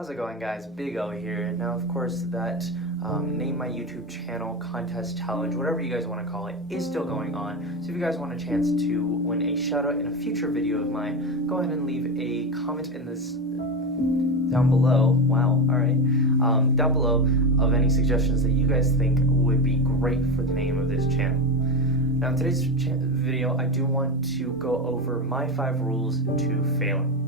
How's it going, guys? Big O here. Now, of course, that name my YouTube channel contest challenge, whatever you guys want to call it, is still going on. So if you guys want a chance to win a shout out in a future video of mine, go ahead and leave a comment in this down below. Wow, alright. Down below of any suggestions that you guys think would be great for the name of this channel. Now, in today's video, I do want to go over my 5 rules to failing.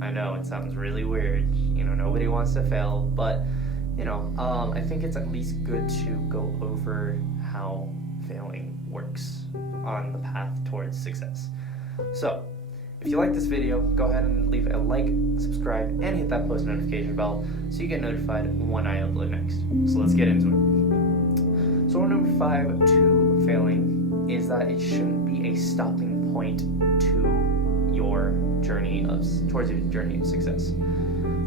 I know it sounds really weird, nobody wants to fail, but I think it's at least good to go over how failing works on the path towards success. So, if you like this video, go ahead and leave a like, subscribe, and hit that post notification bell so you get notified when I upload next. So let's get into it. So rule number 5 to failing is that it shouldn't be a stopping point to your journey towards your journey of success.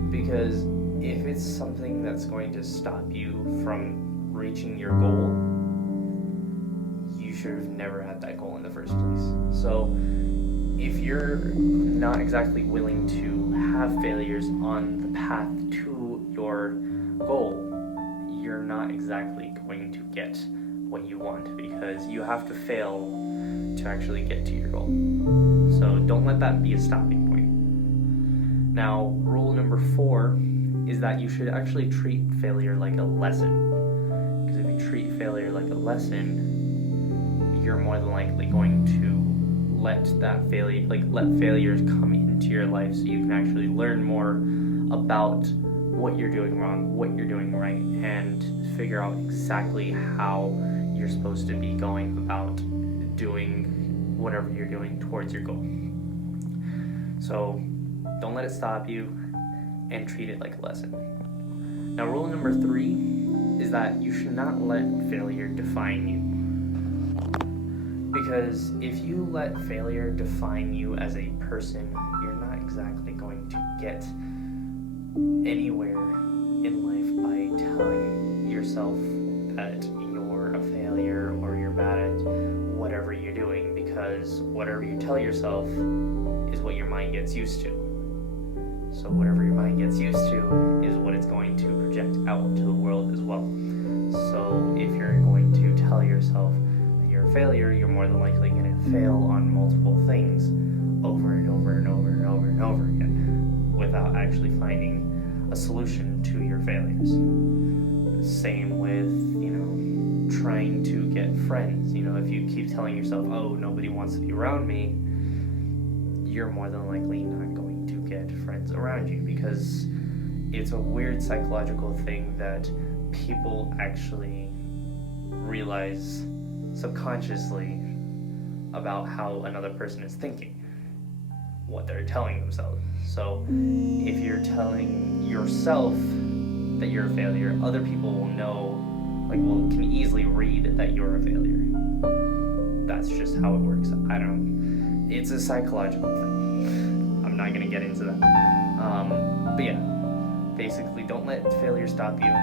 Because if it's something that's going to stop you from reaching your goal, you should have never had that goal in the first place. So if you're not exactly willing to have failures on the path to your goal, you're not exactly going to get what you want, because you have to fail to actually get to your goal. So don't let that be a stopping point. Now, rule number 4 is that you should actually treat failure like a lesson. Because if you treat failure like a lesson, you're more than likely going to let failures come into your life so you can actually learn more about what you're doing wrong, what you're doing right, and figure out exactly how you're supposed to be going about doing whatever you're doing towards your goal. So don't let it stop you, and treat it like a lesson. Now, rule number 3 is that you should not let failure define you. Because if you let failure define you as a person, you're not exactly going to get anywhere in life by telling yourself that you're a failure or you're bad at whatever you're doing, because whatever you tell yourself is what your mind gets used to. So whatever your mind gets used to is what it's going to project out to the world as well. So if you're going to tell yourself that you're a failure, you're more than likely going to fail on multiple things over and over and over and over and over again without actually finding a solution to your failures. Same with, trying to get friends. If you keep telling yourself, oh, nobody wants to be around me, you're more than likely not going to get friends around you, because it's a weird psychological thing that people actually realize subconsciously about how another person is thinking, what they're telling themselves. So if you're telling yourself that you're a failure, other people will know, can easily read that you're a failure. That's just how it works. It's a psychological thing. I'm not gonna get into that. But yeah, basically, don't let failure stop you.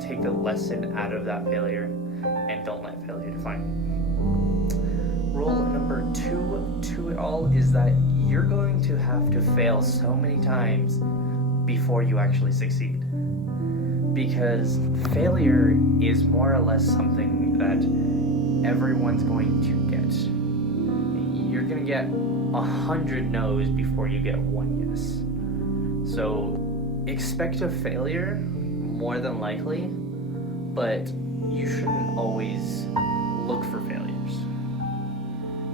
Take the lesson out of that failure, and don't let failure define you. Rule number 2 to it all is that you're going to have to fail so many times before you actually succeed. Because failure is more or less something that everyone's going to get. You're going to get 100 no's before you get 1 yes. So expect a failure, more than likely, but you shouldn't always look for failures.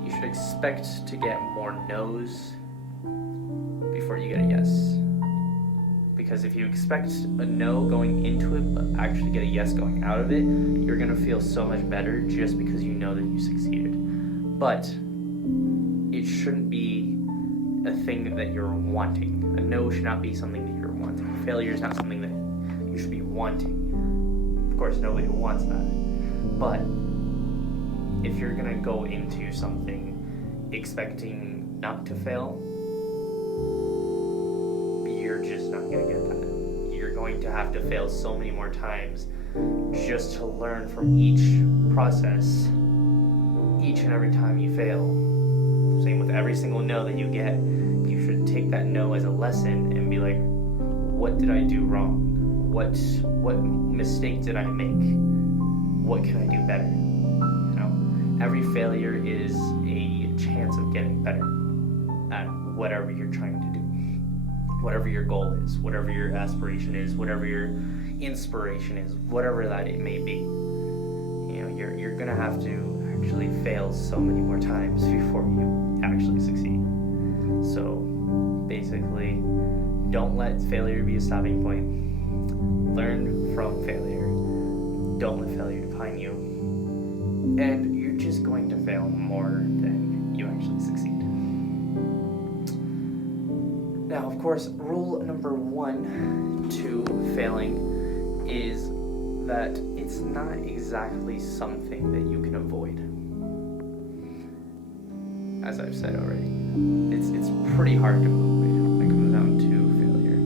You should expect to get more no's before you get a yes. Because if you expect a no going into it, but actually get a yes going out of it, you're going to feel so much better just because you know that you succeeded. But it shouldn't be a thing that you're wanting. A no should not be something that you're wanting. Failure is not something that you should be wanting. Of course, nobody wants that. But if you're going to go into something expecting not to fail, you're just not going to get that. You're going to have to fail so many more times just to learn from each process, each and every time you fail. Same with every single no that you get. You should take take that no as a lesson and be like, what did I do wrong? What mistake did I make? What can I do better? You know, every failure is a chance of getting better at whatever you're trying to do. Whatever your goal is, whatever your aspiration is, whatever your inspiration is, whatever that it may be. You know, you're gonna have to actually fail so many more times before you actually succeed. So basically, don't let failure be a stopping point. Learn from failure. Don't let failure define you. And you're just going to fail more than you actually succeed. Now, of course, rule number 1 to failing is that it's not exactly something that you can avoid. As I've said already, it's pretty hard to avoid when it comes down to failure.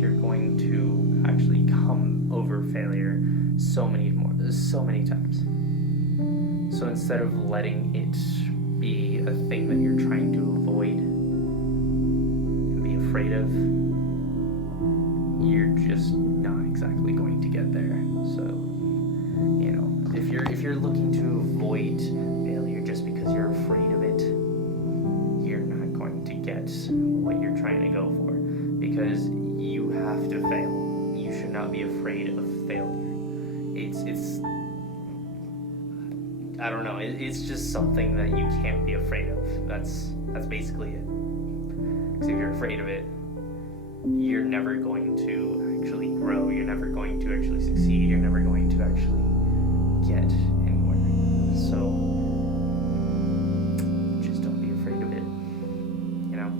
You're going to actually come over failure so many times. So instead of letting it be a thing that you're trying to avoid and be afraid of, you're just not exactly going to get there. So, you know, if you're looking to avoid failure just because you're afraid of it, you're not going to get what you're trying to go for, because you have to fail. You should not be afraid of failure. It's I don't know, it's just something that you can't be afraid of. That's basically it. Because if you're afraid of it, you're never going to actually grow, you're never going to actually succeed, you're never going to actually get anywhere. So just don't be afraid of it. You know?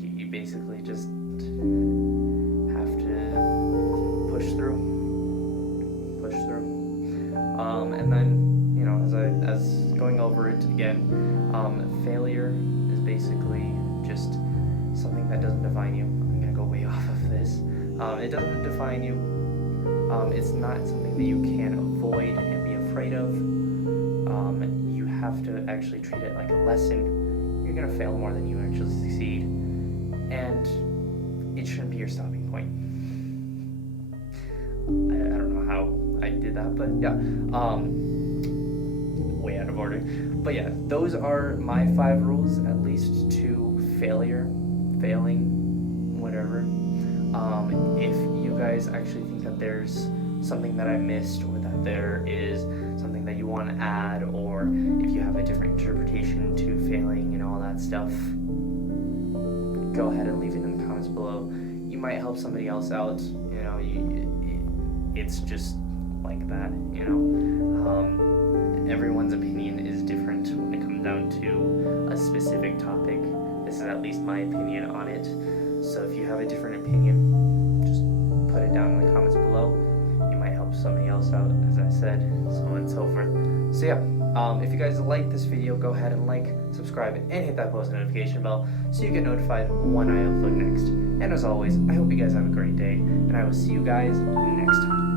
You basically just have to push through. And then, you know, as going over it again, failure is basically just something that doesn't define you. I'm gonna go way off of this. It doesn't define you. It's not something that you can avoid and be afraid of. You have to actually treat it like a lesson. You're gonna fail more than you actually succeed, and it shouldn't be your stopping point. I don't know how I did that, but yeah, way out of order. But yeah, those are my 5 rules, at least, to failing, whatever. If you guys actually think that there's something that I missed, or that there is something that you want to add, or if you have a different interpretation to failing and all that stuff, go ahead and leave it in the comments below. You might help somebody else out. You know, it's just like that, you know. Everyone's opinion is different when it comes down to a specific topic. This is at least my opinion on it. So if you have a different opinion, just put it down in the comments below. You might help somebody else out, as I said, so on and so forth. So yeah, if you guys like this video, go ahead and like, subscribe, and hit that post notification bell so you get notified when I upload next. And as always, I hope you guys have a great day, and I will see you guys next time.